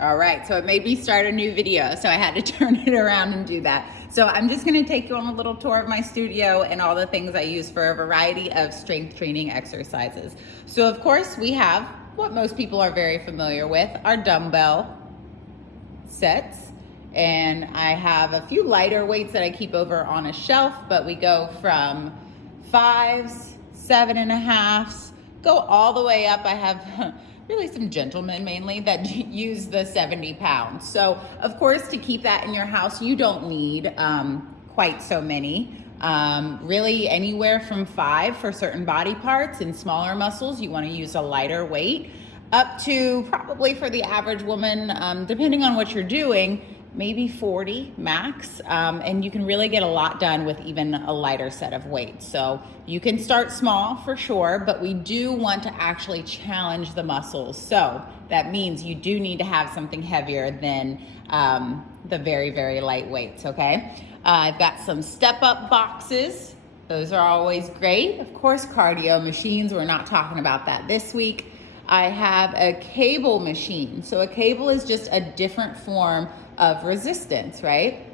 All right, so it made me start a new video, so I had to turn it around and do that. So I'm just gonna take you on a little tour of my studio and all the things I use for a variety of strength training exercises. So of course we have what most people are very familiar with, our dumbbell sets. And I have a few lighter weights that I keep over on a shelf, but we go from 5s, 7.5s, go all the way up. I have really some gentlemen mainly that use the 70 pounds. So of course, to keep that in your house, you don't need quite so many. Really anywhere from 5 for certain body parts and smaller muscles, you want to use a lighter weight, up to probably for the average woman, depending on what you're doing, maybe 40 max, and you can really get a lot done with even a lighter set of weights. So you can start small for sure, but we do want to actually challenge the muscles. So that means you do need to have something heavier than the very, very light weights, okay? I've got some step-up boxes. Those are always great. Of course, cardio machines, we're not talking about that this week. I have a cable machine. So a cable is just a different form of resistance, right?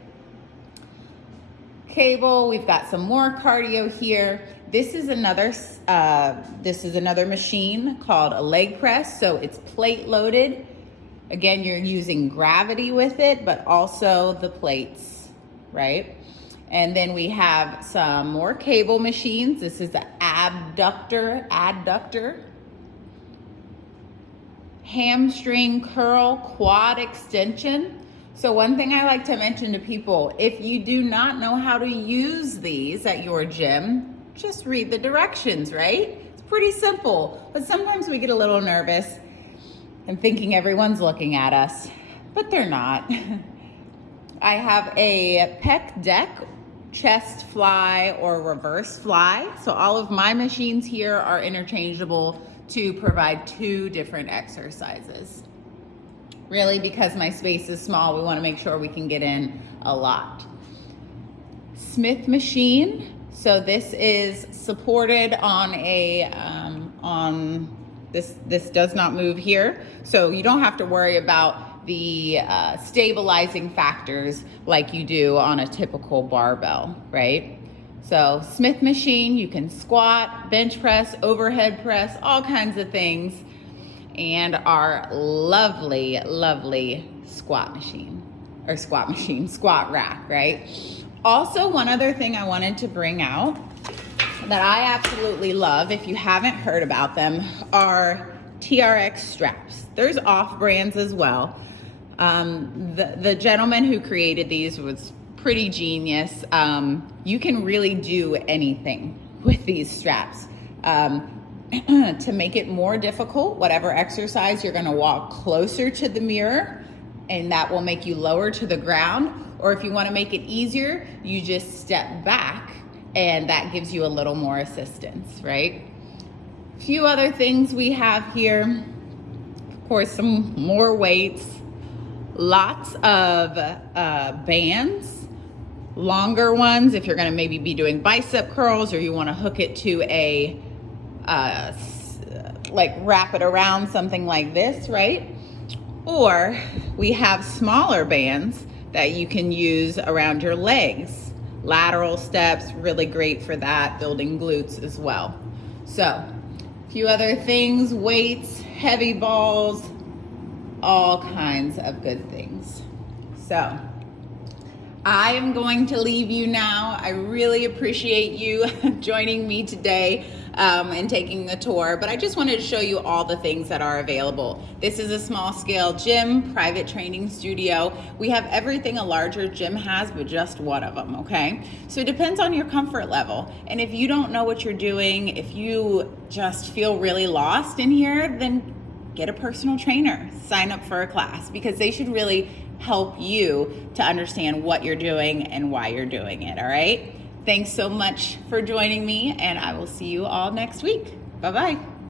Cable, we've got some more cardio here. This is another machine called a leg press. So it's plate loaded. Again, you're using gravity with it, but also the plates, right? And then we have some more cable machines. This is the adductor, hamstring curl, quad extension. So one thing I like to mention to people, if you do not know how to use these at your gym, just read the directions, right? It's pretty simple, but sometimes we get a little nervous and thinking everyone's looking at us, but they're not. I have a pec deck, chest fly or reverse fly. So all of my machines here are interchangeable to provide 2 different exercises. Really, because my space is small, we want to make sure we can get in a lot. Smith machine. So this is supported on a, this does not move here. So you don't have to worry about the stabilizing factors like you do on a typical barbell, right? So Smith machine, you can squat, bench press, overhead press, all kinds of things. And our lovely, lovely squat rack, right? Also, one other thing I wanted to bring out that I absolutely love, if you haven't heard about them, are TRX straps. There's off brands as well. The gentleman who created these was pretty genius. You can really do anything with these straps. To make it more difficult, whatever exercise, you're gonna walk closer to the mirror and that will make you lower to the ground. Or if you wanna make it easier, you just step back and that gives you a little more assistance, right? A few other things we have here. Of course, some more weights, lots of bands, longer ones if you're gonna maybe be doing bicep curls or you wanna hook it to a like wrap it around something like this, right? Or we have smaller bands that you can use around your legs. Lateral steps, really great for that, building glutes as well. So, a few other things, weights, heavy balls, all kinds of good things. So, I am going to leave you now. I really appreciate you joining me today and taking the tour, but I just wanted to show you all the things that are available. This is a small scale gym, private training studio. We have everything a larger gym has, but just one of them, okay? So it depends on your comfort level. And if you don't know what you're doing, if you just feel really lost in here, then get a personal trainer, sign up for a class, because they should really help you to understand what you're doing and why you're doing it, all right? Thanks so much for joining me, and I will see you all next week. Bye-bye.